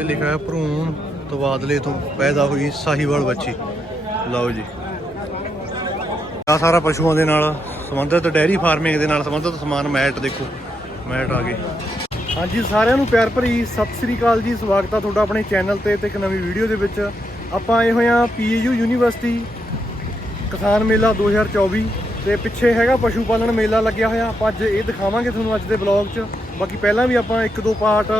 ਤੇ ਲਿਖਿਆ ਹੈ ਭਰੂਣ ਤਬਾਦਲੇ ਤੋਂ ਪੈਦਾ ਹੋਈ ਸਾਹੀਵਾਲ ਬੱਚੀ ਲਓ ਜੀ। ਆ ਸਾਰਾ ਪਸ਼ੂਆਂ ਦੇ ਨਾਲ ਸੰਬੰਧਿਤ, ਡੈਰੀ ਫਾਰਮਿੰਗ ਦੇ ਨਾਲ ਸੰਬੰਧਿਤ ਸਮਾਨ ਮੈਟ ਦੇਖੋ। ਮੈਟ ਆ ਗਏ। ਹਾਂਜੀ, ਸਾਰਿਆਂ ਨੂੰ ਪਿਆਰ ਭਰੀ ਸਤਿ ਸ੍ਰੀ ਅਕਾਲ ਜੀ। ਸਵਾਗਤ ਆ ਤੁਹਾਡਾ ਆਪਣੇ ਚੈਨਲ ਤੇ ਤੇ ਇੱਕ ਨਵੀਂ ਵੀਡੀਓ ਦੇ ਵਿੱਚ। ਆਪਾਂ ਆਏ ਹੋਏ ਆ ਪੀਏਯੂ ਯੂਨੀਵਰਸਿਟੀ ਕਿਸਾਨ ਮੇਲਾ 2024 ਤੇ ਪਿੱਛੇ ਹੈਗਾ ਪਸ਼ੂ ਪਾਲਣ ਮੇਲਾ ਲੱਗਿਆ ਹੋਇਆ। ਆਪਾਂ ਅੱਜ ਇਹ ਦਿਖਾਵਾਂਗੇ ਤੁਹਾਨੂੰ ਅੱਜ ਦੇ ਬਲੌਗ 'ਚ। ਬਾਕੀ ਪਹਿਲਾਂ ਵੀ ਆਪਾਂ ਇੱਕ ਦੋ ਪਾਰਟ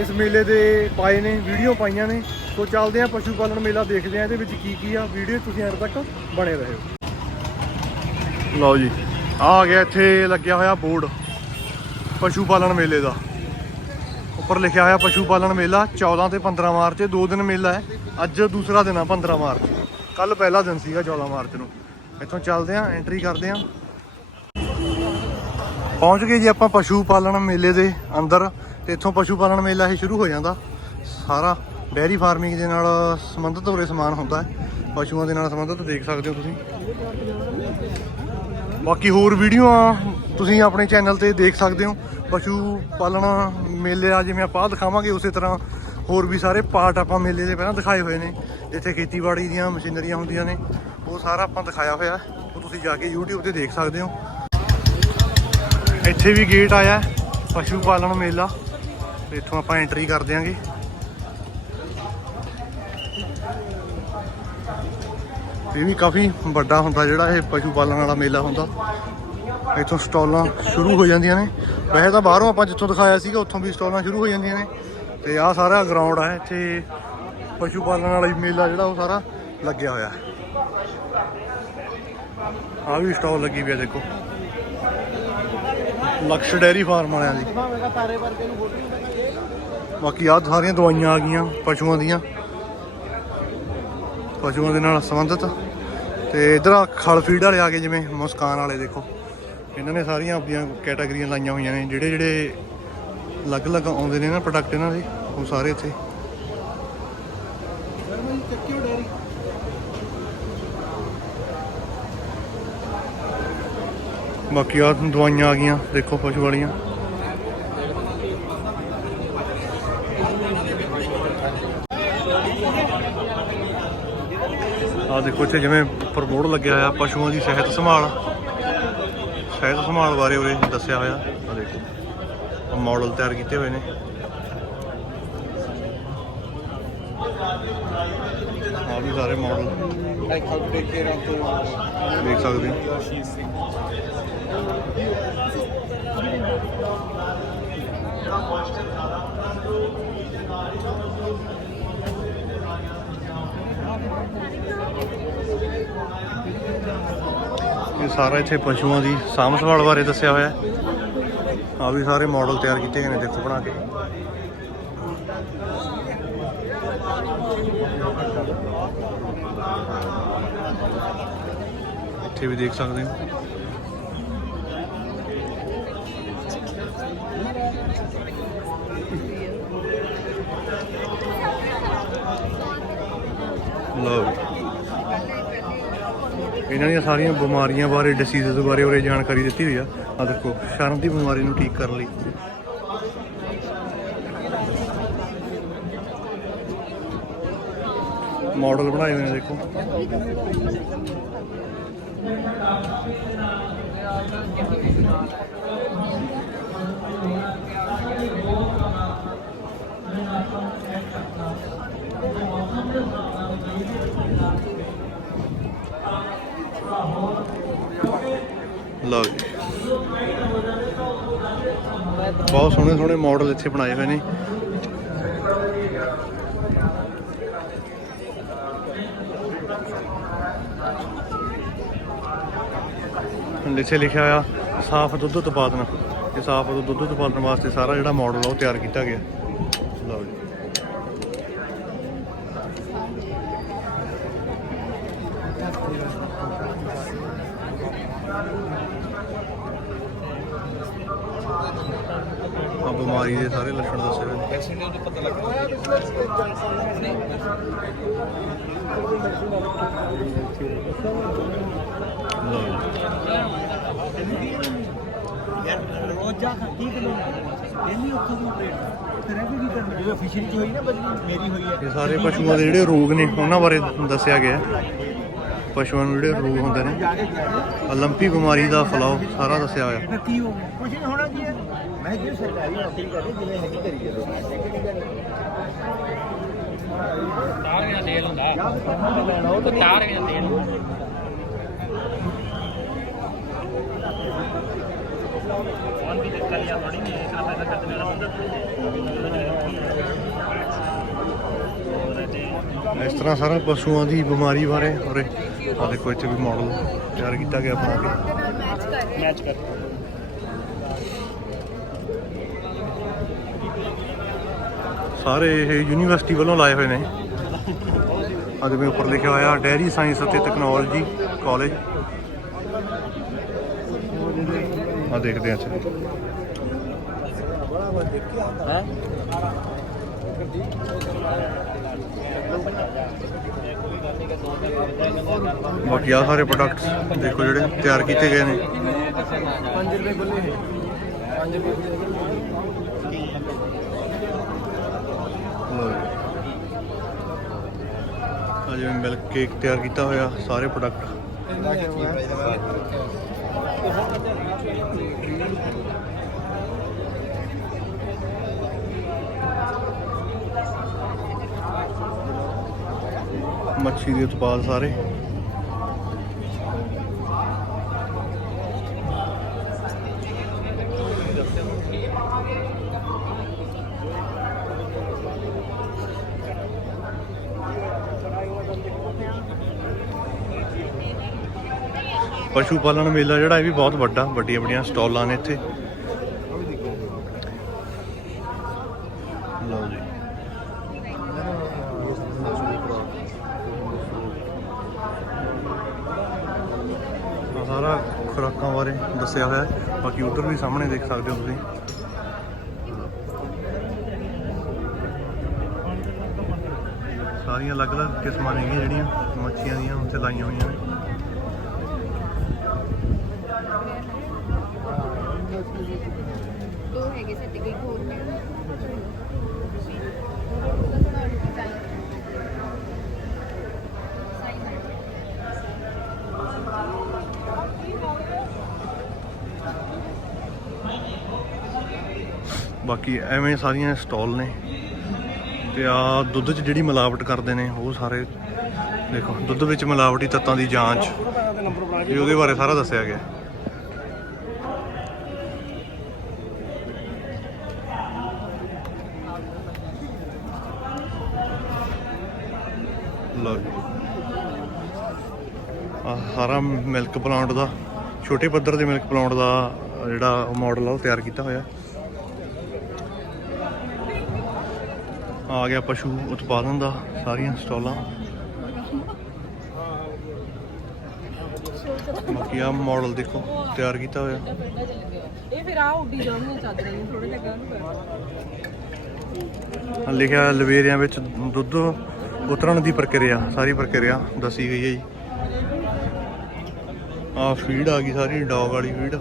ਇਸ ਮੇਲੇ ਦੇ ਪਾਏ ਨੇ, ਵੀਡੀਓ ਪਾਈਆਂ ਨੇ। ਸੋ ਚੱਲਦੇ ਆ ਪਸ਼ੂ ਪਾਲਣ ਮੇਲਾ ਦੇਖਦੇ ਆ ਇਹਦੇ ਵਿੱਚ ਕੀ ਕੀ ਆ। ਵੀਡੀਓ ਤੁਸੀਂ ਅੰਤ ਤੱਕ ਬਣੇ ਰਹੋ। ਲਓ ਜੀ ਆ ਗਿਆ ਇੱਥੇ ਲੱਗਿਆ ਹੋਇਆ ਬੋਰਡ, ਪਸ਼ੂ ਪਾਲਣ ਮੇਲੇ ਦਾ। ਉੱਪਰ ਲਿਖਿਆ ਹੋਇਆ ਪਸ਼ੂ ਪਾਲਣ ਮੇਲਾ 14 ਤੇ 15 ਮਾਰਚ ਦੋ ਦਿਨ ਮੇਲਾ ਹੈ। ਅੱਜ ਦੂਸਰਾ ਦਿਨ ਆ 15 ਮਾਰਚ। ਕੱਲ ਪਹਿਲਾ ਦਿਨ ਸੀਗਾ 14 ਮਾਰਚ ਨੂੰ। ਇੱਥੋਂ ਚੱਲਦੇ ਆ ਐਂਟਰੀ ਕਰਦੇ ਆ ਪਹੁੰਚ ਗਏ ਜੀ ਆਪਾਂ ਪਸ਼ੂ ਪਾਲਣ ਮੇਲੇ ਦੇ ਅੰਦਰ। ਤੇ ਇੱਥੋਂ ਪਸ਼ੂ ਪਾਲਣ ਮੇਲਾ ਇਹ ਸ਼ੁਰੂ ਹੋ ਜਾਂਦਾ। ਸਾਰਾ ਡੈਰੀ ਫਾਰਮਿੰਗ ਦੇ ਨਾਲ ਸੰਬੰਧਿਤ ਉਰੇ ਸਮਾਨ ਹੁੰਦਾ ਹੈ। ਪਸ਼ੂਆਂ ਦੇ ਨਾਲ ਸੰਬੰਧਿਤ ਦੇਖ ਸਕਦੇ ਹੋ ਤੁਸੀਂ। ਬਾਕੀ ਹੋਰ ਵੀਡੀਓਆਂ ਤੁਸੀਂ ਆਪਣੇ ਚੈਨਲ ਤੇ ਦੇਖ ਸਕਦੇ ਹੋ। ਪਸ਼ੂ ਪਾਲਣ ਮੇਲੇ ਆ, ਜਿਵੇਂ ਆਪਾਂ ਦਿਖਾਵਾਂਗੇ, ਉਸੇ ਤਰ੍ਹਾਂ ਹੋਰ ਵੀ ਸਾਰੇ ਪਾਰਟ ਆਪਾਂ ਮੇਲੇ ਦੇ ਪਹਿਲਾਂ ਦਿਖਾਏ ਹੋਏ ਨੇ। ਜਿੱਥੇ ਖੇਤੀਬਾੜੀ ਦੀਆਂ ਮਸ਼ੀਨਰੀਆਂ ਹੁੰਦੀਆਂ ਨੇ। ਉਹ ਸਾਰਾ ਆਪਾਂ ਦਿਖਾਇਆ ਹੋਇਆ ਉਹ ਤੁਸੀਂ ਜਾ ਕੇ YouTube ਤੇ ਦੇਖ ਸਕਦੇ ਹੋ। ਇੱਥੇ ਵੀ ਗੇਟ ਆਇਆ ਪਸ਼ੂ ਪਾਲਣ ਮੇਲਾ। ਤੇ ਇੱਥੋਂ ਆਪਾਂ ਐਂਟਰੀ ਕਰ ਦਿਆਂਗੇ ਇਹ ਵੀ ਕਾਫੀ ਵੱਡਾ ਹੁੰਦਾ ਜਿਹੜਾ ਇਹ ਪਸ਼ੂ ਪਾਲਣ ਵਾਲਾ ਮੇਲਾ ਹੁੰਦਾ। ਇੱਥੋਂ ਸਟਾਲਾਂ ਸ਼ੁਰੂ ਹੋ ਜਾਂਦੀਆਂ ਨੇ। ਵੈਸੇ ਤਾਂ ਬਾਹਰੋਂ ਆਪਾਂ ਜਿੱਥੋਂ ਦਿਖਾਇਆ ਸੀਗਾ, ਉੱਥੋਂ ਵੀ ਸਟਾਲਾਂ ਸ਼ੁਰੂ ਹੋ ਜਾਂਦੀਆਂ ਨੇ। ਤੇ ਆਹ ਸਾਰਾ ਗਰਾਊਂਡ ਹੈ ਇੱਥੇ ਪਸ਼ੂ ਪਾਲਣ ਵਾਲਾ ਮੇਲਾ ਜਿਹੜਾ ਉਹ ਸਾਰਾ ਲੱਗਿਆ ਹੋਇਆ। ਹੈ ਆਹ ਵੀ ਸਟਾਲ ਲੱਗੀ ਵੀ ਆ, ਦੇਖੋ। ਲਕਸ਼ ਡੈਰੀ ਫਾਰਮ ਵਾਲਿਆਂ ਦੀ। ਬਾਕੀ ਆਹ ਸਾਰੀਆਂ ਦਵਾਈਆਂ ਆ ਗਈਆਂ ਪਸ਼ੂਆਂ ਦੀਆਂ। ਪਸ਼ੂਆਂ ਦੇ ਨਾਲ ਸੰਬੰਧਿਤ। ਤੇ ਇਧਰ ਆ ਖਲ ਫੀਡ ਵਾਲੇ ਆ ਗਏ ਜਿਵੇਂ ਮੁਸਕਾਨ ਵਾਲੇ ਦੇਖੋ। ਇਹਨਾਂ ਨੇ ਸਾਰੀਆਂ ਆਪਣੀਆਂ ਕੈਟਾਗਰੀਆਂ ਲਾਈਆਂ ਹੋਈਆਂ ਨੇ। ਜਿਹੜੇ ਜਿਹੜੇ ਅਲੱਗ-ਅਲੱਗ ਆਉਂਦੇ ਨੇ ਨਾ ਪ੍ਰੋਡਕਟ ਇਹਨਾਂ ਦੇ, ਉਹ ਸਾਰੇ ਇੱਥੇ। ਬਾਕੀ ਆ ਦਵਾਈਆਂ ਆ ਗਈਆਂ, ਦੇਖੋ ਪਸ਼ੂ ਵਾਲੀਆਂ। ਆ ਦੇਖੋ ਇੱਥੇ ਜਿਵੇਂ ਉੱਪਰ ਬੋਰਡ ਲੱਗਿਆ ਹੋਇਆ, ਪਸ਼ੂਆਂ ਦੀ ਸਿਹਤ ਸੰਭਾਲ। ਸਿਹਤ ਸੰਭਾਲ ਬਾਰੇ ਉਰੇ ਦੱਸਿਆ ਹੋਇਆ ਆ ਦੇਖੋ। ਮਾਡਲ ਤਿਆਰ ਕੀਤੇ ਹੋਏ ਨੇ। ਆ ਵੀ ਸਾਰੇ ਮਾਡਲ ਦੇਖ ਸਕਦੇ ਹੋ। ਇਹ ਸਾਰਾ ਇੱਥੇ ਪਸ਼ੂਆਂ ਦੀ ਸਾਂਭ ਸੰਭਾਲ ਬਾਰੇ ਦੱਸਿਆ ਹੋਇਆ ਹੈ। ਆ ਵੀ ਸਾਰੇ ਮਾਡਲ ਤਿਆਰ ਕੀਤੇ ਗਏ ਨੇ, ਦੇਖੋ ਬਣਾ ਕੇ। ਇੱਥੇ ਵੀ ਦੇਖ ਸਕਦੇ ਹੋ। ਲਓ ਇਹਨਾਂ ਦੀਆਂ ਸਾਰੀਆਂ ਬਿਮਾਰੀਆਂ ਬਾਰੇ ਡਿਸੀਜ਼ਸ ਬਾਰੇ ਉਰੇ ਜਾਣਕਾਰੀ ਦਿੱਤੀ ਹੋਈ ਆ। ਆ ਦੇਖੋ, ਸ਼ਰਮ ਦੀ ਬਿਮਾਰੀ ਨੂੰ ਠੀਕ ਕਰਨ ਲਈ। ਮਾਡਲ ਬਣਾਏ ਹੋਏ ਨੇ, ਦੇਖੋ ਲਓ ਜੀ ਬਹੁਤ ਸੋਹਣੇ ਸੋਹਣੇ ਮਾਡਲ ਇੱਥੇ ਬਣਾਏ ਹੋਏ ਨੇ। ਇੱਥੇ ਲਿਖਿਆ ਹੋਇਆ, ਸਾਫ਼ ਦੁੱਧ ਉਤਪਾਦਨ। ਇਹ ਸਾਫ਼ ਦੁੱਧ ਉਤਪਾਦਨ ਵਾਸਤੇ ਸਾਰਾ ਜਿਹੜਾ ਮਾਡਲ ਆ ਉਹ ਤਿਆਰ ਕੀਤਾ ਗਿਆ। ਲਓ ਜੀ ਆ ਬਿਮਾਰੀ ਦੇ ਸਾਰੇ ਲੱਛਣ ਦੱਸੇ ਹੋਏ ਨੇ ਵੈਕਸੀਨ ਦੇ ਪਤਾ ਲੱਗਦਾ ਲਓ ਜੀ। ਯਾਰ ਰੋਜ਼ ਜਾ ਖਾ ਠੀਕ ਨਹੀਂ ਇਹਨੀ ਉੱਥੋਂ ਤੋਂ ਪੇਟ ਜਦੋਂ ਫਿਸ਼ਰੀ ਚ ਹੋਈ ਨਾ ਬਦਲੀ ਮੇਰੀ ਹੋਈ ਹੈ ਇਹ ਸਾਰੇ ਪਸ਼ੂਆਂ ਦੇ ਜਿਹੜੇ ਰੋਗ ਨੇ, ਉਹਨਾਂ ਬਾਰੇ ਦੱਸਿਆ ਗਿਆ ਹੈ। ਪਸ਼ੂਆਂ ਨੂੰ ਜਿਹੜੇ ਰੋਗ ਹੁੰਦੇ ਨੇ ਲੰਪੀ ਬਿਮਾਰੀ ਦਾ ਫੈਲਾਅ ਸਾਰਾ ਦੱਸਿਆ ਹੋਇਆ। ਕੀ ਹੋ ਗਿਆ? ਕੁਝ ਨਹੀਂ ਹੋਣਾ ਕੀ ਹੈ? ਮੈਂ ਜੀ ਸਰਕਾਰੀ ਨੌਕਰੀ ਕਰਦੇ ਜਿਵੇਂ ਹੈਗੀ ਕਰੀ ਜਦੋਂ ਤਾਰ ਗਿਆ ਤੇਲ ਹੁੰਦਾ ਤਾਰ ਗਿਆ ਤੇਲ ਫੋਨ ਵੀ ਦਿੱਤਾ ਲਿਆ ਥੋੜੀ ਨਹੀਂ ਇਸ ਤਰ੍ਹਾਂ ਪੈਸਾ ਖਰਚਣੇ ਵਾਲਾ ਬੰਦਾ ਇਸ ਤਰ੍ਹਾਂ ਸਾਰਾ ਪਸ਼ੂਆਂ ਦੀ ਬਿਮਾਰੀ ਬਾਰੇ ਔਰ ਆ ਦੇਖੋ ਇੱਥੇ ਵੀ ਮਾਡਲ ਤਿਆਰ ਕੀਤਾ ਗਿਆ ਬਣਾ ਕੇ। ਮੈਚ ਕਰ ਸਾਰੇ ਇਹ ਯੂਨੀਵਰਸਿਟੀ ਵੱਲੋਂ ਲਾਏ ਹੋਏ ਨੇ। ਆ ਜਿਵੇਂ ਉੱਪਰ ਲਿਖਿਆ ਹੋਇਆ ਡੈਰੀ ਸਾਇੰਸ ਅਤੇ ਟੈਕਨੋਲੋਜੀ ਕਾਲਜ ਆ ਦੇਖਦੇ ਆ ਇੱਥੇ। ਹੈ? ਬਾਕੀ ਆ ਸਾਰੇ ਪ੍ਰੋਡਕਟਸ ਦੇਖੋ ਜਿਹੜੇ ਤਿਆਰ ਕੀਤੇ ਗਏ ਨੇ। 5 ਰੁਪਏ ਗੁੱਲੇ ਹੈ 5 ਰੁਪਏ ਆ ਜਿਵੇਂ ਮਿਲਕ ਕੇਕ ਤਿਆਰ ਕੀਤਾ ਹੋਇਆ, ਸਾਰੇ ਪ੍ਰੋਡਕਟ ਮੱਛੀ ਦੇ ਉਤਪਾਦ ਸਾਰੇ। ਪਸ਼ੂ ਪਾਲਣ ਮੇਲਾ ਜਿਹੜਾ ਇਹ ਵੀ ਬਹੁਤ ਵੱਡਾ ਵੱਡੀਆਂ ਵੱਡੀਆਂ ਸਟਾਲਾਂ ਨੇ ਇੱਥੇ ਲਓ ਜੀ ਆਹ ਸਾਰਾ ਖੁਰਾਕਾਂ ਬਾਰੇ ਦੱਸਿਆ ਹੋਇਆ ਹੈ। ਬਾਕੀ ਉਧਰ ਵੀ ਸਾਹਮਣੇ ਦੇਖ ਸਕਦੇ ਹੋ ਤੁਸੀਂ। ਸਾਰੀਆਂ ਅਲੱਗ-ਅਲੱਗ ਕਿਸਮਾਂ ਨੇਗੀਆਂ ਜਿਹੜੀਆਂ, ਮੱਛੀਆਂ ਦੀਆਂ, ਉੱਥੇ ਲਾਈਆਂ ਹੋਈਆਂ ਨੇ। ਦੋ ਹੈਗੇ ਸਾਡੇ ਕੋਈ ਹੋਰ ਬਾਕੀ ਐਵੇਂ ਸਾਰੀਆਂ ਸਟਾਲ ਨੇ। ਤੇ ਆ ਦੁੱਧ 'ਚ ਜਿਹੜੀ ਮਿਲਾਵਟ ਕਰਦੇ ਨੇ, ਉਹ ਸਾਰੇ ਦੇਖੋ, ਦੁੱਧ ਵਿੱਚ ਮਿਲਾਵਟੀ ਤੱਤਾਂ ਦੀ ਜਾਂਚ ਇਹ ਉਹਦੇ ਬਾਰੇ ਸਾਰਾ ਦੱਸਿਆ ਗਿਆ। ਲਓ ਆ ਸਾਰਾ ਮਿਲਕ ਪਲਾਂਟ ਦਾ, ਛੋਟੇ ਪੱਧਰ ਦੇ ਮਿਲਕ ਪਲਾਂਟ ਦਾ ਜਿਹੜਾ ਮਾਡਲ ਆ, ਉਹ ਤਿਆਰ ਕੀਤਾ ਹੋਇਆ। ਆ ਗਿਆ ਪਸ਼ੂ ਉਤਪਾਦਨ ਦਾ ਸਾਰੀਆਂ ਸਟਾਲਾਂ। ਬਾਕੀ ਆ ਮਾਡਲ ਦੇਖੋ ਤਿਆਰ ਕੀਤਾ ਹੋਇਆ। ਇਹ ਫਿਰ ਆ ਉੱਡੀ ਜਾਣਗੇ ਚਾਦਰਾਂ ਨੂੰ ਥੋੜੇ ਜਿਹਾ ਗਾਂ ਨੂੰ ਲਿਖਿਆ ਲਵੇਰਿਆਂ ਵਿੱਚ ਦੁੱਧ ਉਤਰਨ ਦੀ ਪ੍ਰਕਿਰਿਆ ਸਾਰੀ ਪ੍ਰਕਿਰਿਆ ਦੱਸੀ ਗਈ ਹੈ ਜੀ। ਆ ਫੀਡ ਆ ਗਈ ਸਾਰੀ ਡੌਗ ਵਾਲੀ ਫੀਡ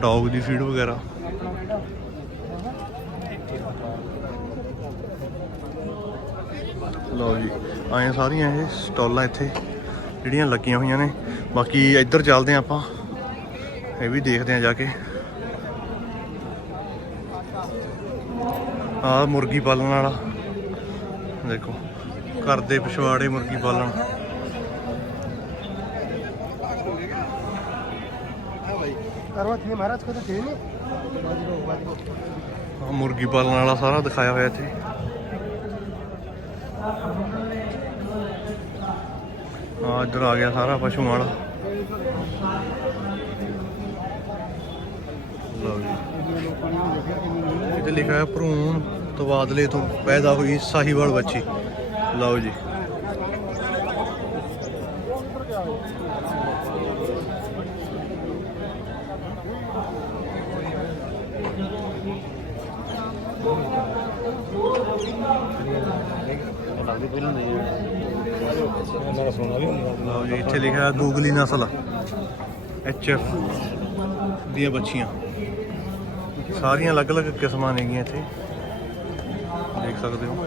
ਡੌਗ ਦੀ ਫੀਡ ਵਗੈਰਾ। ਲਓ ਜੀ, ਆਏ ਸਾਰੀਆਂ ਇਹ ਸਟਾਲਾਂ ਇੱਥੇ, ਜਿਹੜੀਆਂ ਲੱਗੀਆਂ ਹੋਈਆਂ ਨੇ। ਬਾਕੀ ਇੱਧਰ ਚੱਲਦੇ ਹਾਂ ਆਪਾਂ, ਇਹ ਵੀ ਦੇਖਦੇ ਹਾਂ ਜਾ ਕੇ। ਆ ਮੁਰਗੀ ਪਾਲਣ ਵਾਲਾ। ਦੇਖੋ, ਘਰ ਦੇ ਪਿਛਵਾੜੇ ਮੁਰਗੀ ਪਾਲਣ। ਕਰਵਾ ਥੇ ਮਹਾਰਾਜ ਕੋ ਤਾਂ ਥੇ ਨਹੀਂ। ਮੁਰਗੀ ਪਾਲਣ ਵਾਲਾ ਸਾਰਾ ਦਿਖਾਇਆ ਹੋਇਆ ਇੱਥੇ। ਆ ਇੱਧਰ ਆ ਗਿਆ ਸਾਰਾ ਪਸ਼ੂ ਵਾਲਾ ਲਓ ਜੀ। ਇੱਥੇ ਲਿਖਿਆ ਹੈ ਭਰੂਣ ਤਬਾਦਲੇ ਤੋਂ ਪੈਦਾ ਹੋਈ ਸਾਹੀਵਾਲ ਬੱਚੀ। ਲਓ ਜੀ। ਲਓ ਜੀ ਇੱਥੇ ਲਿਖਿਆ ਹੈ ਗੂਗਲੀ ਨਸਲ। ਐਚ ਐਫ ਦੀਆਂ ਬੱਚੀਆਂ। ਸਾਰੀਆਂ ਅਲੱਗ-ਅਲੱਗ ਕਿਸਮਾਂ ਨੇਗੀਆਂ ਇੱਥੇ। ਦੇਖ ਸਕਦੇ ਹੋ।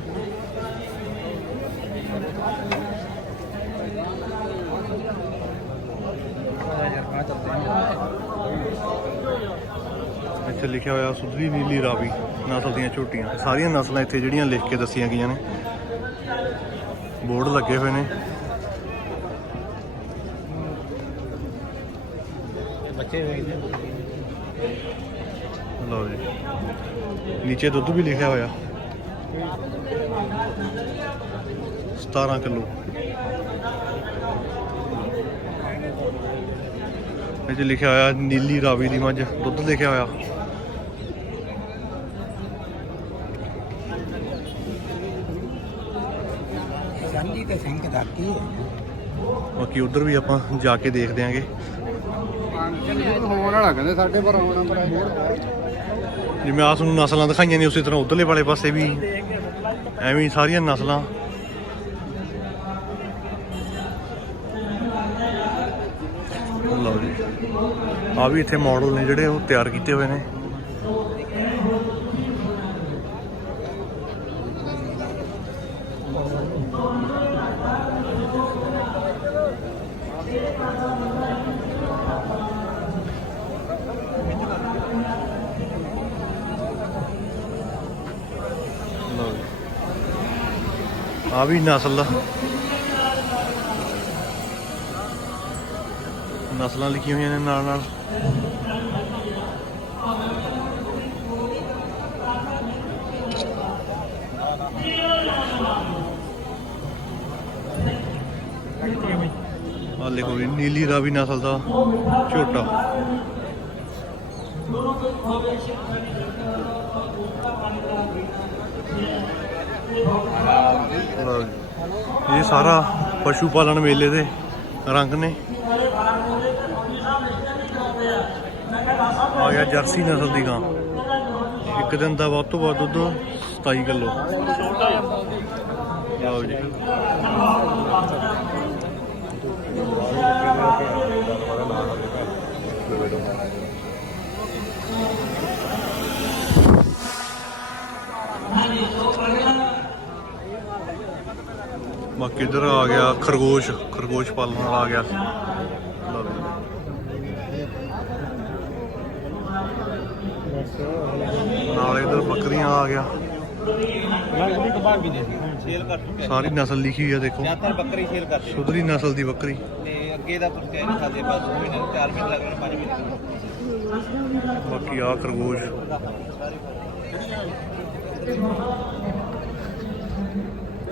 ਇੱਥੇ ਲਿਖਿਆ ਹੋਇਆ ਸੁਧਰੀ ਨੀਲੀ ਰਾਵੀ ਨਸਲ ਦੀਆਂ ਝੋਟੀਆਂ। ਸਾਰੀਆਂ ਨਸਲਾਂ ਇੱਥੇ ਜਿਹੜੀਆਂ ਲਿਖ ਕੇ ਦੱਸੀਆਂ ਗਈਆਂ ਨੇ। ਬੋਰਡ ਲੱਗੇ ਹੋਏ ਨੇ। ਬੱਚੇ ਵੇਖਦੇ ਲਓ ਜੀ। ਨੀਚੇ ਦੁੱਧ ਵੀ ਲਿਖਿਆ ਹੋਇਆ। 17 ਕਿਲੋ। ਇਹ ਲਿਖਿਆ ਹੋਇਆ ਨੀਲੀ ਰਾਵੀ ਦੀ ਮੱਝ ਦੁੱਧ ਲਿਖਿਆ ਹੋਇਆ। ਤੇ ਸਿੰਘ ਬਾਕੀ ਉਧਰ ਵੀ ਆਪਾਂ ਜਾ ਕੇ ਦੇਖਦੇ ਆਂਗੇ ਹੋਣ ਵਾਲਾ ਕਹਿੰਦੇ ਸਾਡੇ ਪਰ ਆਉਣਾ ਪਰ ਜਿਵੇਂ ਆਸ ਨੂੰ ਨਸਲਾਂ ਦਿਖਾਈਆਂ ਨੇ ਉਸੇ ਤਰ੍ਹਾਂ ਉਧਰਲੇ ਵਾਲੇ ਪਾਸੇ ਵੀ ਐਵੇਂ ਸਾਰੀਆਂ ਨਸਲਾਂ। ਲਓ ਜੀ। ਆ ਵੀ ਇੱਥੇ ਮਾਡਲ ਨੇ ਜਿਹੜੇ ਉਹ ਤਿਆਰ ਕੀਤੇ ਹੋਏ ਨੇ ਲਓ ਜੀ ਆ ਵੀ ਨਸਲ ਨਸਲਾਂ ਲਿਖੀਆਂ ਹੋਈਆਂ ਨੇ ਨਾਲ ਨਾਲ। ਆ ਲਿਖੋ ਜੀ, ਨੀਲੀ ਰਾਵੀ ਨਸਲ ਦਾ ਝੋਟਾ। ਲਓ ਜੀ। ਇਹ ਸਾਰਾ ਪਸ਼ੂ ਪਾਲਣ ਮੇਲੇ ਦੇ ਰੰਗ ਨੇ। ਆ ਗਿਆ ਜਰਸੀ ਨਸਲ ਦੀ ਗਾਂ। ਇੱਕ ਦਿਨ ਦਾ ਵੱਧ ਤੋਂ ਵੱਧ ਦੁੱਧ 27 ਕਿਲੋ। ਲਓ ਜੀ। ਬਾਕੀ ਇੱਧਰ ਆ ਗਿਆ ਖਰਗੋਸ਼ ਖਰਗੋਸ਼ ਪਾਲਣ ਵਾਲਾ ਆ ਗਿਆ। ਨਾਲ ਇੱਧਰ ਬੱਕਰੀਆਂ ਆ ਗਿਆ। ਸਾਰੀ ਨਸਲ ਲਿਖੀ ਹੋਈ ਆ ਦੇਖੋ। ਜ਼ਿਆਦਾਤਰ ਬੱਕਰੀ ਸੇਲ ਕਰਦੇ ਸੁਧਰੀ ਨਸਲ ਦੀ ਬੱਕਰੀ। ਤੇ ਅੱਗੇ ਦਾ ਕੁਝ ਕਹਿ ਨਹੀਂ ਸਕਦੇ ਬਸ ਮਹੀਨੇ 4 ਮਹੀਨੇ ਲੱਗਣੇ 5 ਮਹੀਨੇ ਬਾਕੀ ਆ ਖਰਗੋਸ਼।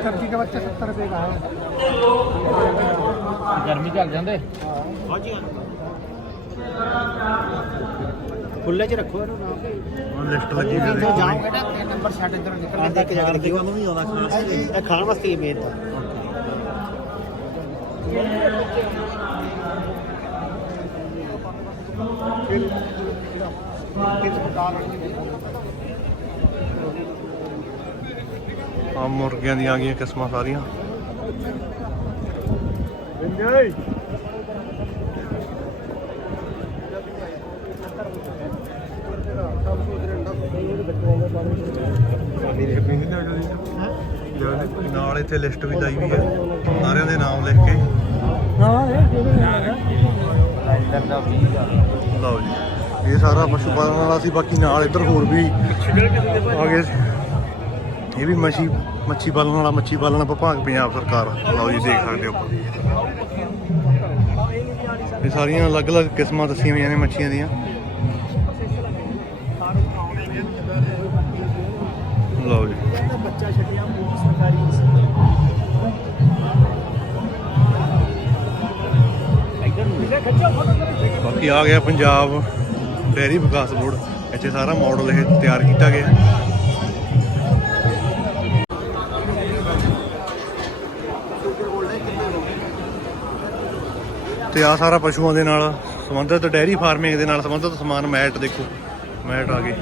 सब्जी का बच्चा सत्तर रुपये का है ਗਰਮੀ ਚੱਲ ਜਾਂਦੇ खुले च रखो ਇਹਨੂੰ ਹੁਣ ਲਿਸਟ ਲੱਗੀ ਹੋਈ ਨਾ ਹੈ ਜਾਓਗੇ ਨਾ ਤੇ ਨੰਬਰ ਛੱਡ ਇੱਧਰ ਨਿਕਲ ਜਾਂਦਾ ਕਿ ਜਗਰ ਦੇਖੋ ਉਹਨੂੰ ਵੀ ਆਉਂਦਾ ਇਹ ਖਾਣ ਵਾਸਤੇ ਹੀ ਮੇਨ ਆ ਮੁਰਗਿਆਂ ਦੀਆਂ ਆ ਗਈਆਂ ਕਿਸਮਾਂ ਸਾਰੀਆਂ। ਨਾਲ ਇੱਥੇ ਲਿਸਟ ਵੀ ਲਾਈ ਵੀ ਹੈ। ਸਾਰਿਆਂ ਦੇ ਨਾਮ ਲਿਖ ਕੇ। ਲਓ ਜੀ। ਇਹ ਸਾਰਾ ਪਸ਼ੂ ਪਾਲਣ ਵਾਲਾ ਸੀ, ਬਾਕੀ ਨਾਲ ਇੱਧਰ ਹੋਰ ਵੀ ਆ ਗਏ। ਇਹ ਵੀ ਮੱਛੀ ਮੱਛੀ ਪਾਲਣ ਵਾਲਾ, ਮੱਛੀ ਪਾਲਣ ਵਿਭਾਗ ਪੰਜਾਬ ਸਰਕਾਰ। ਲਓ ਜੀ, ਦੇਖ ਸਕਦੇ ਹੋ ਇਹ ਸਾਰੀਆਂ ਅਲੱਗ-ਅਲੱਗ ਕਿਸਮਾਂ ਦੱਸੀਆਂ ਹੋਈਆਂ ਨੇ ਮੱਛੀਆਂ ਦੀਆਂ। ਲਓ ਜੀ। ਬੱਚਾ ਛੱਡਿਆ ਮੂਵੀ ਸਰਕਾਰੀ ਬਾਕੀ ਆ ਗਿਆ ਪੰਜਾਬ। ਡੇਅਰੀ ਵਿਕਾਸ ਬੋਰਡ, ਇੱਥੇ ਸਾਰਾ ਮਾਡਲ ਇਹ ਤਿਆਰ ਕੀਤਾ ਗਿਆ। ਤੇ ਆ ਸਾਰਾ ਪਸ਼ੂਆਂ ਦੇ ਨਾਲ ਸੰਬੰਧਿਤ ਡੇਅਰੀ ਫਾਰਮਿੰਗ ਦੇ ਨਾਲ ਸੰਬੰਧਿਤ ਸਮਾਨ, ਮੈਟ ਦੇਖੋ, ਮੈਟ ਆ ਗਏ।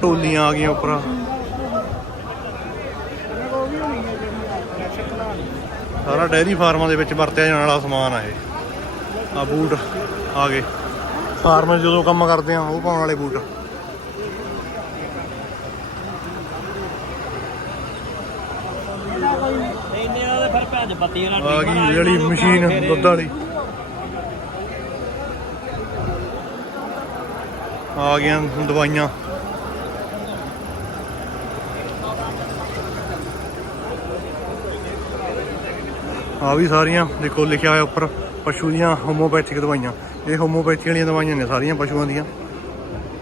ਟੋਲੀਆਂ ਆ ਗਈਆਂ ਉੱਪਰ। ਸਾਰਾ ਡੇਅਰੀ ਫਾਰਮਾਂ ਦੇ ਵਿੱਚ ਵਰਤਿਆ ਜਾਣ ਵਾਲਾ ਸਮਾਨ ਆ ਇਹ। ਆ ਬੂਟ ਆ ਗਏ। ਫਾਰਮਰ ਜਦੋਂ ਕੰਮ ਕਰਦੇ ਆ, ਉਹ ਪਾਉਣ ਵਾਲੇ ਬੂਟ। ਆ ਗਈ ਜਿਹੜੀ ਮਸ਼ੀਨ, ਦੁੱਧ ਵਾਲੀ। ਆ ਗਈਆਂ ਦਵਾਈਆਂ। ਆ ਵੀ ਸਾਰੀਆਂ, ਦੇਖੋ ਲਿਖਿਆ ਹੋਇਆ ਉੱਪਰ, ਪਸ਼ੂ ਦੀਆਂ ਹੋਮੋਪੈਥਿਕ ਦਵਾਈਆਂ। ਇਹ ਹੋਮੋਪੈਥੀ ਵਾਲੀਆਂ ਦਵਾਈਆਂ ਨੇ ਸਾਰੀਆਂ ਪਸ਼ੂਆਂ ਦੀਆਂ।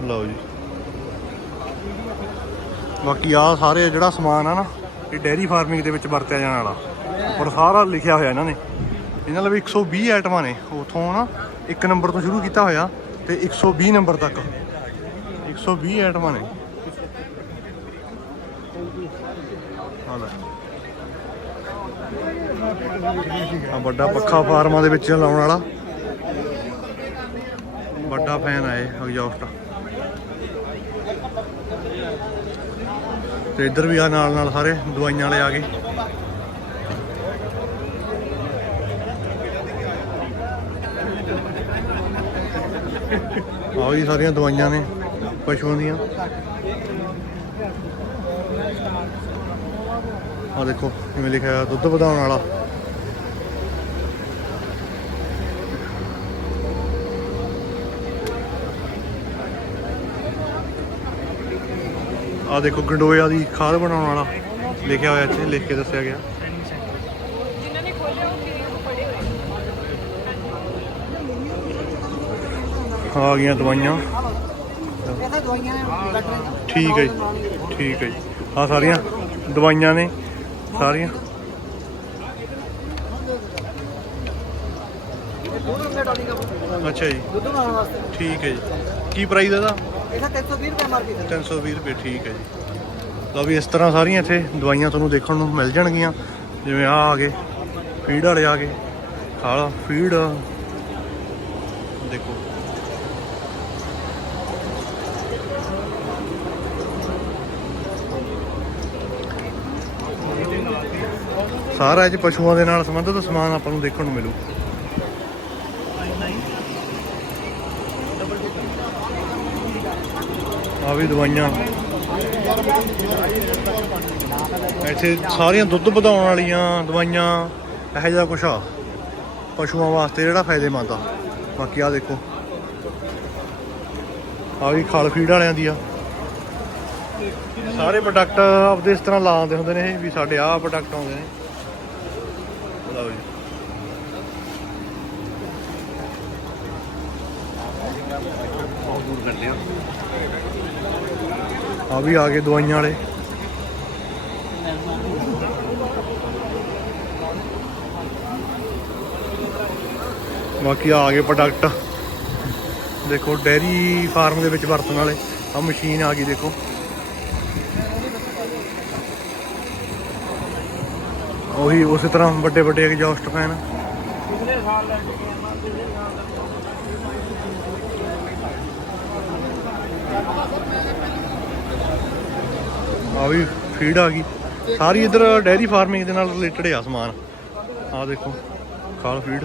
ਲਓ ਜੀ। ਬਾਕੀ ਆ ਸਾਰੇ ਜਿਹੜਾ ਸਮਾਨ ਆ ਨਾ, ਇਹ ਡੇਅਰੀ ਫਾਰਮਿੰਗ ਦੇ ਵਿੱਚ ਵਰਤਿਆ ਜਾਣ ਵਾਲਾ। ਔਰ ਸਾਰਾ ਲਿਖਿਆ ਹੋਇਆ ਇਹਨਾਂ ਨੇ। ਇਹਨਾਂ ਲਈ 120 ਆਈਟਮਾਂ ਨੇ। ਉਥੋਂ ਨਾ ਇੱਕ ਨੰਬਰ ਤੋਂ ਸ਼ੁਰੂ ਕੀਤਾ ਹੋਇਆ ਤੇ 120 ਨੰਬਰ ਤੱਕ। 120 ਆਈਟਮਾਂ ਨੇ। ਆ ਆ ਵੱਡਾ ਪੱਖਾ ਫਾਰਮਾਂ ਦੇ ਵਿੱਚ ਲਾਉਣ ਵਾਲਾ। ਵੱਡਾ ਫੈਨ ਆਏ ਇਹ ਐਗਜ਼ੌਸਟ ਤੇ ਇੱਧਰ ਵੀ ਆ ਨਾਲ ਨਾਲ ਸਾਰੇ ਦਵਾਈਆਂ ਵਾਲੇ ਆ ਗਏ। ਆਹ ਵੀ ਸਾਰੀਆਂ ਦਵਾਈਆਂ ਨੇ, ਪਸ਼ੂਆਂ ਦੀਆਂ। ਆ ਦੇਖੋ ਕਿਵੇਂ ਲਿਖਿਆ ਹੋਇਆ ਦੁੱਧ ਵਧਾਉਣ ਵਾਲਾ। ਆ ਦੇਖੋ ਗੰਡੋਇਆ ਦੀ ਖਾਦ ਬਣਾਉਣ ਵਾਲਾ ਲਿਖਿਆ ਹੋਇਆ ਇੱਥੇ ਲਿਖ ਕੇ ਦੱਸਿਆ ਗਿਆ। ਆ ਗਈਆਂ ਦਵਾਈਆਂ। ਠੀਕ ਹੈ ਜੀ ਠੀਕ ਹੈ ਜੀ। ਆ ਸਾਰੀਆਂ ਦਵਾਈਆਂ ਨੇ। ਸਾਰੀਆਂ। ਅੱਛਾ ਜੀ। ਦੁੱਧ ਬਣਾਉਣ ਵਾਸਤੇ ਠੀਕ ਹੈ ਜੀ। ਕੀ ਪ੍ਰਾਈਸ ਇਹਦਾ ਇਹਦਾ? 320 ਰੁਪਏ ਮਾਰਕੀਟ 320 ਰੁਪਏ, ਠੀਕ ਹੈ ਜੀ। ਲਓ ਵੀ ਇਸ ਤਰ੍ਹਾਂ ਸਾਰੀਆਂ ਇੱਥੇ ਦਵਾਈਆਂ ਤੁਹਾਨੂੰ ਦੇਖਣ ਨੂੰ ਮਿਲ ਜਾਣਗੀਆਂ। ਜਿਵੇਂ ਆ ਆ ਗਏ, ਫੀਡ ਵਾਲੇ ਆ ਗਏ। ਖਾਲਾ ਫੀਡ। ਦੇਖੋ। ਸਾਰਾ ਇਹ ਪਸ਼ੂਆਂ ਦੇ ਨਾਲ ਸੰਬੰਧਿਤ ਸਮਾਨ ਆਪਾਂ ਨੂੰ ਦੇਖਣ ਨੂੰ ਮਿਲੂ। ਆ ਵੀ ਦਵਾਈਆਂ। ਇੱਥੇ ਸਾਰੀਆਂ ਦੁੱਧ ਵਧਾਉਣ ਵਾਲੀਆਂ ਦਵਾਈਆਂ, ਇਹੋ ਜਿਹਾ ਕੁਛ ਆ। ਪਸ਼ੂਆਂ ਵਾਸਤੇ ਜਿਹੜਾ ਫਾਇਦੇਮੰਦ ਆ। ਬਾਕੀ ਆ ਦੇਖੋ। ਆ ਵੀ ਖਾਲ ਫੀਡ ਵਾਲਿਆਂ ਦੀ ਆ। ਸਾਰੇ ਪ੍ਰੋਡਕਟ ਆਪਦੇ ਇਸ ਤਰ੍ਹਾਂ ਲਾਉਂਦੇ ਹੁੰਦੇ ਨੇ ਵੀ ਸਾਡੇ ਆਹ ਪ੍ਰੋਡਕਟ ਆਉਂਦੇ ਨੇ ਲਓ ਜੀ ਬਹੁਤ ਦੂਰ ਕਰਦੇ ਆ ਆ ਵੀ ਆ ਗਏ ਦਵਾਈਆਂ ਵਾਲੇ। ਬਾਕੀ ਆ ਗਏ ਪ੍ਰੋਡਕਟ ਦੇਖੋ ਡੈਰੀ ਫਾਰਮ ਦੇ ਵਿੱਚ ਵਰਤਣ ਵਾਲੇ। ਆ ਮਸ਼ੀਨ ਆ ਗਈ, ਦੇਖੋ। ਉਹੀ, ਉਸੇ ਤਰ੍ਹਾਂ ਵੱਡੇ ਵੱਡੇ ਐਗਜ਼ੌਸਟ ਫੈਨ ਆ ਵੀ ਫੀਡ ਆ ਗਈ। ਸਾਰੀ ਇਧਰ ਡੈਰੀ ਫਾਰਮਿੰਗ ਦੇ ਨਾਲ ਰਿਲੇਟਡ ਆ ਸਮਾਨ। ਆ ਦੇਖੋ, ਖਾਲ ਫੀਡ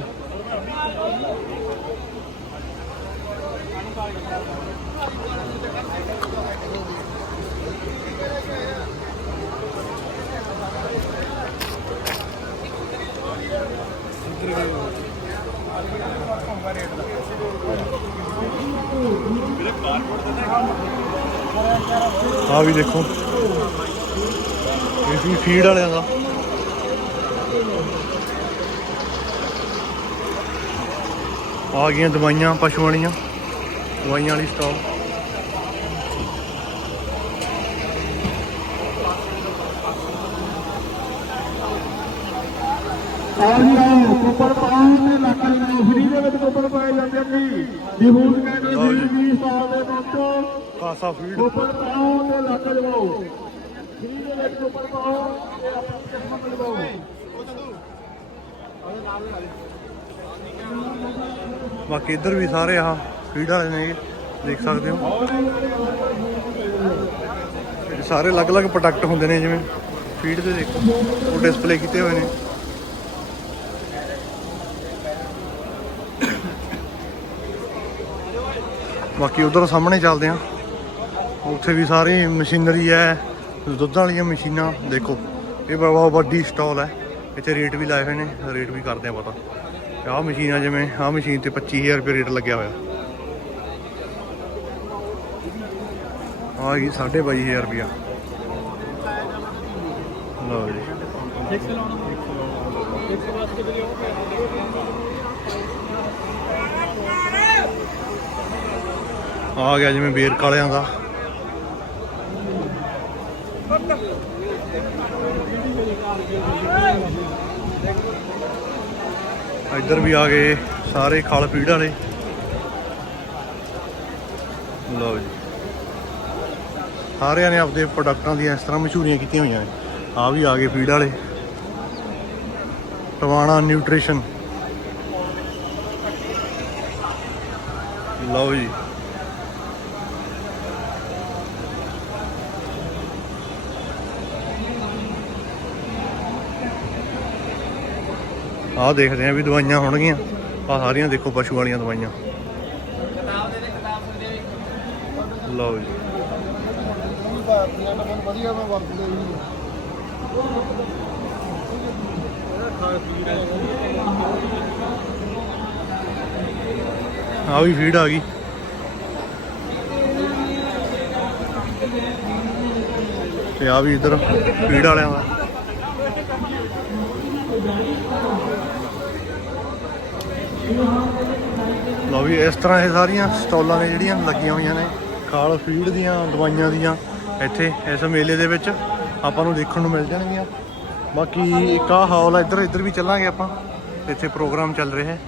ਆ ਵੀ ਦੇਖੋ। ਇਹ ਵੀ ਫੀਡ ਵਾਲਿਆਂ ਦਾ। ਆ ਗਈਆਂ ਦਵਾਈਆਂ ਪਸ਼ੂ ਵਾਲੀਆਂ। ਦਵਾਈਆਂ ਵਾਲੀ ਆਓ ਕੁੱਪੜ ਪਾਉਣ ਤੇ ਲੱਖ ਰੁਪਏ ਫ੍ਰੀ ਦੇ ਵਿੱਚ ਕੁੱਪੜ ਪਾਏ ਜਾਂਦੇ ਆ ਜੀ। ਡਿਵੂਟ ਕਹਿੰਦੇ ਜੀ। ਜੀ ਸਾਲ ਦੇ ਪਹੁੰਚੋ ਕਾਸਾ ਫੀਡ ਕੁੱਪੜ ਪਾਉਣ ਤੇ ਲੱਖ ਲਵਾਓ। ਫ੍ਰੀ ਦੇ ਵਿੱਚ ਕੁੱਪੜ ਪਾਓ ਤੇ ਆਪਣਾ ਕਿਸਮਤ ਲਵਾਓ। ਬਾਕੀ ਇੱਧਰ ਵੀ ਸਾਰੇ ਆਹ ਫੀਡ ਵਾਲੇ ਨੇ ਦੇਖ ਸਕਦੇ ਹੋ। ਸਾਰੇ ਅਲੱਗ-ਅਲੱਗ ਪ੍ਰੋਡਕਟ ਹੁੰਦੇ ਨੇ ਜਿਵੇਂ ਫੀਡ ਦੇ ਦੇਖੋ ਉਹ ਡਿਸਪਲੇ ਕੀਤੇ ਹੋਏ ਨੇ। ਬਾਕੀ ਉਧਰ ਸਾਹਮਣੇ ਚੱਲਦੇ ਆ ਉੱਥੇ ਵੀ ਸਾਰੀ ਮਸ਼ੀਨਰੀ ਹੈ, ਦੁੱਧ ਵਾਲੀਆਂ ਮਸ਼ੀਨਾਂ, ਦੇਖੋ, ਇਹ ਬਹੁਤ ਵੱਡੀ ਸਟਾਲ ਹੈ। ਇੱਥੇ ਰੇਟ ਵੀ ਲਾਏ ਹੋਏ ਨੇ ਰੇਟ ਵੀ ਕਰਦੇ ਆ ਪਤਾ ਆਹ ਮਸ਼ੀਨ ਆ ਜਿਵੇਂ, ਆਹ ਮਸ਼ੀਨ ਤੇ 25000 ਰੁਪਏ ਰੇਟ ਲੱਗਿਆ ਹੋਇਆ। ਆ ਗਈ 22500 ਰੁਪਿਆ ਲਓ ਜੀ। ਆ ਗਿਆ ਜਿਵੇਂ ਬੇਰ ਕਾਲਿਆਂ ਦਾ। ਇੱਧਰ ਵੀ ਆ ਗਏ ਸਾਰੇ ਖਲ ਪੀੜ ਵਾਲੇ। ਲਓ ਜੀ। ਸਾਰਿਆਂ ਨੇ ਆਪਦੇ ਪ੍ਰੋਡਕਟਾਂ ਦੀਆਂ ਇਸ ਤਰ੍ਹਾਂ ਮਸ਼ਹੂਰੀਆਂ ਕੀਤੀਆਂ ਹੋਈਆਂ ਨੇ। ਆ ਵੀ ਆ ਗਏ ਫੀਡ ਵਾਲੇ। ਟਵਾਣਾ ਨਿਊਟ੍ਰੀਸ਼ਨ। ਲਓ ਜੀ। ਆਹ ਦੇਖਦੇ ਆ ਵੀ ਦਵਾਈਆਂ ਹੋਣਗੀਆਂ। ਆ ਸਾਰੀਆਂ ਦੇਖੋ ਪਸ਼ੂ ਵਾਲੀਆਂ ਦਵਾਈਆਂ। ਲਓ ਜੀ। ਵਧੀਆ ਮੈਂ ਵਰਤਦੇ ਜੀ ਆ ਵੀ ਫੀਡ ਆ ਗਈ। ਤੇ ਆ ਵੀ ਇਧਰ ਫੀਡ ਵਾਲਿਆਂ ਦਾ। ਲਓ ਵੀ ਇਸ ਤਰ੍ਹਾਂ ਇਹ ਸਾਰੀਆਂ ਸਟਾਲਾਂ ਨੇ ਜਿਹੜੀਆਂ ਲੱਗੀਆਂ ਹੋਈਆਂ ਨੇ। ਖਾਲ ਫੀਡ ਦੀਆਂ, ਦਵਾਈਆਂ ਦੀਆਂ, ਇੱਥੇ ਇਸ ਮੇਲੇ ਦੇ ਵਿੱਚ ਆਪਾਂ ਨੂੰ ਦੇਖਣ ਨੂੰ ਮਿਲ ਜਾਣਗੀਆਂ। ਬਾਕੀ ਇੱਕ ਆ ਹਾਲ ਆ, ਇੱਧਰ ਇੱਧਰ ਵੀ ਚੱਲਾਂਗੇ ਆਪਾਂ। ਇੱਥੇ ਪ੍ਰੋਗਰਾਮ ਚੱਲ ਰਿਹਾ ਹੈ।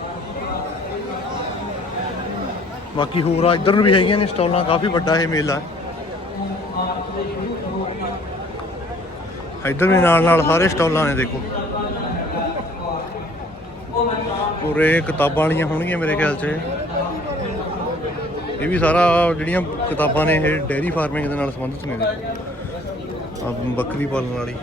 ਬਾਕੀ ਹੋਰ ਆ, ਇੱਧਰ ਨੂੰ ਵੀ ਹੈਗੀਆਂ ਨੇ ਸਟਾਲਾਂ, ਕਾਫੀ ਵੱਡਾ ਇਹ ਮੇਲਾ ਹੈ। ਇੱਧਰ ਵੀ ਨਾਲ ਨਾਲ ਸਾਰੇ ਸਟਾਲਾਂ ਨੇ, ਦੇਖੋ। ਪੂਰੇ ਕਿਤਾਬਾਂ ਵਾਲੀਆਂ ਹੋਣਗੀਆਂ ਮੇਰੇ ਖਿਆਲ 'ਚ ਇਹ। ਵੀ ਸਾਰਾ ਜਿਹੜੀਆਂ ਕਿਤਾਬਾਂ ਨੇ, ਇਹ ਡੇਅਰੀ ਫਾਰਮਿੰਗ ਦੇ ਨਾਲ ਸੰਬੰਧਿਤ ਨੇ ਆ ਬੱਕਰੀ ਪਾਲਣ ਵਾਲੀ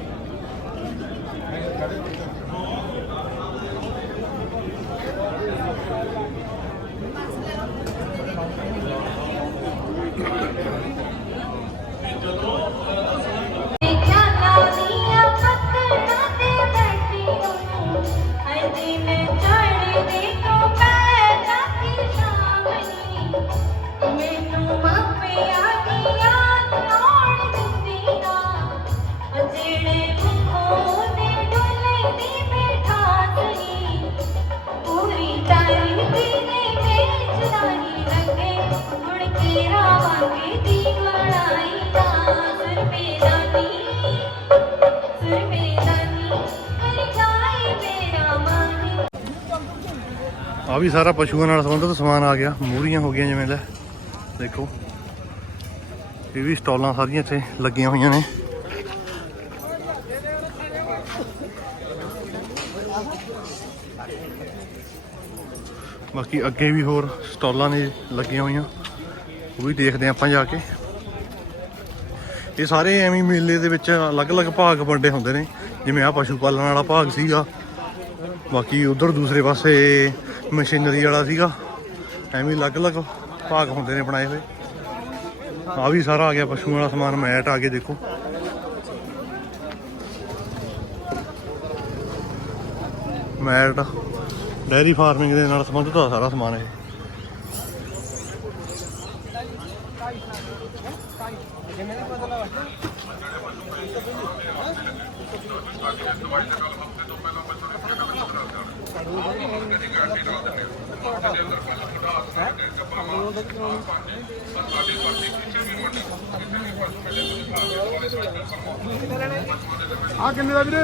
ਆ ਵੀ ਸਾਰਾ ਪਸ਼ੂਆਂ ਨਾਲ ਸੰਬੰਧਿਤ ਸਮਾਨ ਆ ਗਿਆ। ਮੂਰੀਆਂ ਹੋ ਗਈਆਂ ਜਿਵੇਂ ਲੈ। ਦੇਖੋ। ਇਹ ਵੀ ਸਟਾਲਾਂ ਸਾਰੀਆਂ ਇੱਥੇ ਲੱਗੀਆਂ ਹੋਈਆਂ ਨੇ। ਬਾਕੀ ਅੱਗੇ ਵੀ ਹੋਰ ਸਟਾਲਾਂ ਨੇ ਲੱਗੀਆਂ ਹੋਈਆਂ। ਉਹ ਵੀ ਦੇਖਦੇ ਹਾਂ ਆਪਾਂ ਜਾ ਕੇ। ਇਹ ਸਾਰੇ ਐਵੇਂ ਮੇਲੇ ਦੇ ਵਿੱਚ ਅਲੱਗ-ਅਲੱਗ ਭਾਗ ਵੰਡੇ ਹੁੰਦੇ ਨੇ। ਜਿਵੇਂ ਆ ਪਸ਼ੂ ਪਾਲਣ ਵਾਲਾ ਭਾਗ ਸੀਗਾ। ਬਾਕੀ ਉਧਰ ਦੂਸਰੇ ਪਾਸੇ ਮਸ਼ੀਨਰੀ ਵਾਲਾ ਸੀਗਾ। ਐਵੇਂ ਅਲੱਗ-ਅਲੱਗ ਭਾਗ ਹੁੰਦੇ ਨੇ ਬਣਾਏ ਹੋਏ। ਆ ਵੀ ਸਾਰਾ ਆ ਗਿਆ, ਪਸ਼ੂਆਂ ਵਾਲਾ ਸਮਾਨ, ਮੈਟ ਆ ਕੇ ਦੇਖੋ। ਮੈਟ, ਡੈਰੀ ਫਾਰਮਿੰਗ ਦੇ ਨਾਲ ਸੰਬੰਧਿਤ ਸਾਰਾ ਸਮਾਨ ਇਹ। ਆ ਕਿੰਨੇ ਦਾ ਵੀਰੇ?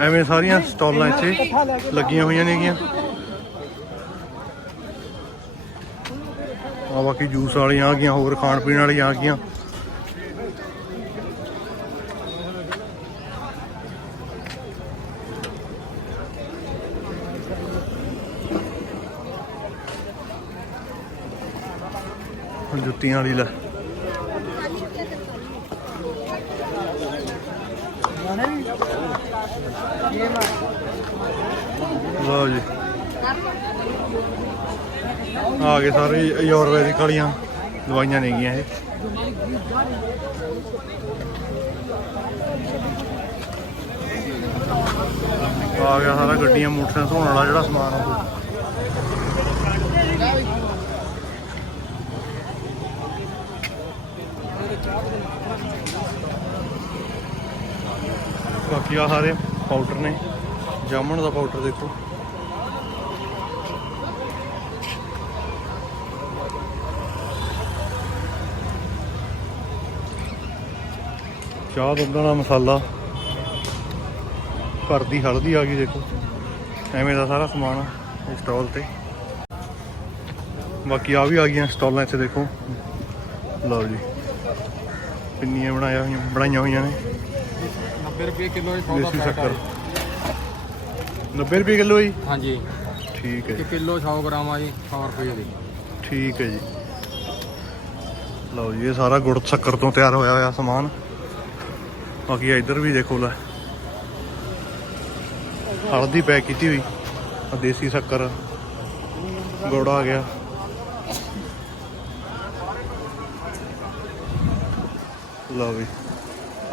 ਐਵੇਂ ਸਾਰੀਆਂ ਸਟਾਲਾਂ ਇੱਥੇ ਲੱਗੀਆਂ ਹੋਈਆਂ ਨੇਗੀਆਂ। ਆ ਬਾਕੀ ਜੂਸ ਵਾਲੀਆਂ ਆ ਗਈਆਂ, ਹੋਰ ਖਾਣ ਪੀਣ ਵਾਲੀਆਂ ਆ ਗਈਆਂ। ਹੁਣ ਵਾਲੀ ਲੈ। ਲਓ ਜੀ। ਆ ਗਏ ਸਾਰੇ ਆਯੁਰਵੈਦਿਕ ਵਾਲੀਆਂ ਦਵਾਈਆਂ ਨੇਗੀਆਂ ਇਹ। ਆ ਗਿਆ ਸਾਰਾ ਗੱਡੀਆਂ ਮੋਟਰਾਂ ਧੋਣ ਵਾਲਾ ਜਿਹੜਾ ਸਮਾਨ ਆ। ਬਾਕੀ ਆਹ ਸਾਰੇ ਪਾਊਡਰ ਨੇ। ਜਾਮਣ ਦਾ ਪਾਊਡਰ ਦੇਖੋ। ਚਾਹ ਦੁੱਧ ਵਾਲਾ ਮਸਾਲਾ। ਘਰ ਦੀ ਹਲਦੀ ਆ ਗਈ ਦੇਖੋ। ਐਵੇਂ ਦਾ ਸਾਰਾ ਸਮਾਨ ਆ ਇਸ ਸਟਾਲ ਤੇ। ਬਾਕੀ ਆ ਵੀ ਆ ਗਈਆਂ ਸਟਾਲਾਂ ਇੱਥੇ ਦੇਖੋ। ਲਓ ਜੀ। ਪਿੰਨੀਆਂ ਬਣਾਇਆ ਹੋਈਆਂ, ਬਣਾਈਆਂ ਹੋਈਆਂ ਨੇ। 90 ਰੁਪਏ ਕਿਲੋ ਹੀ ਦੇਸੀ ਸ਼ੱਕਰ। 90 ਰੁਪਏ ਕਿਲੋ ਜੀ? ਹਾਂਜੀ। ਠੀਕ ਹੈ ਜੀ। ਕਿਲੋ 100 ਗ੍ਰਾਮ ਆ ਜੀ 100 ਰੁਪਏ ਦੀ। ਠੀਕ ਹੈ ਜੀ। ਲਓ ਜੀ ਇਹ ਸਾਰਾ ਗੁੜ ਸ਼ੱਕਰ ਤੋਂ ਤਿਆਰ ਹੋਇਆ ਹੋਇਆ ਸਮਾਨ। ਬਾਕੀ ਇੱਧਰ ਵੀ ਦੇਖੋ ਲੈ। ਹਲਦੀ ਪੈਕ ਕੀਤੀ ਹੋਈ। ਆ ਦੇਸੀ ਸ਼ੱਕਰ। ਗੁੜ ਆ ਗਿਆ। ਲਓ ਵੀ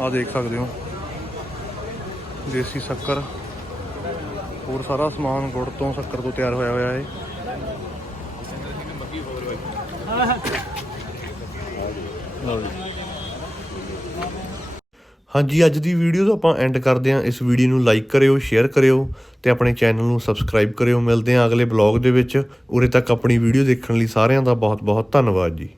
ਆ ਦੇਖ ਸਕਦੇ ਹੋ। ਦੇਸੀ ਸ਼ੱਕਰ। ਹੋਰ ਸਾਰਾ ਸਮਾਨ ਗੁੜ ਤੋਂ ਸ਼ੱਕਰ ਤੋਂ ਤਿਆਰ ਹੋਇਆ ਹੋਇਆ ਹੈ ਹਾਂਜੀ, ਅੱਜ ਦੀ ਵੀਡੀਓ ਤੋਂ ਆਪਾਂ ਐਂਡ ਕਰਦੇ ਹਾਂ। ਇਸ ਵੀਡੀਓ ਨੂੰ ਲਾਈਕ ਕਰਿਓ ਸ਼ੇਅਰ ਕਰਿਓ ਤੇ ਆਪਣੇ ਚੈਨਲ ਨੂੰ ਸਬਸਕ੍ਰਾਈਬ ਕਰਿਓ। ਮਿਲਦੇ ਹਾਂ ਅਗਲੇ ਬਲੌਗ ਦੇ ਵਿੱਚ। ਉਰੇ ਤੱਕ ਆਪਣੀ ਵੀਡੀਓ ਦੇਖਣ ਲਈ ਸਾਰਿਆਂ ਦਾ ਬਹੁਤ ਬਹੁਤ ਧੰਨਵਾਦ ਜੀ।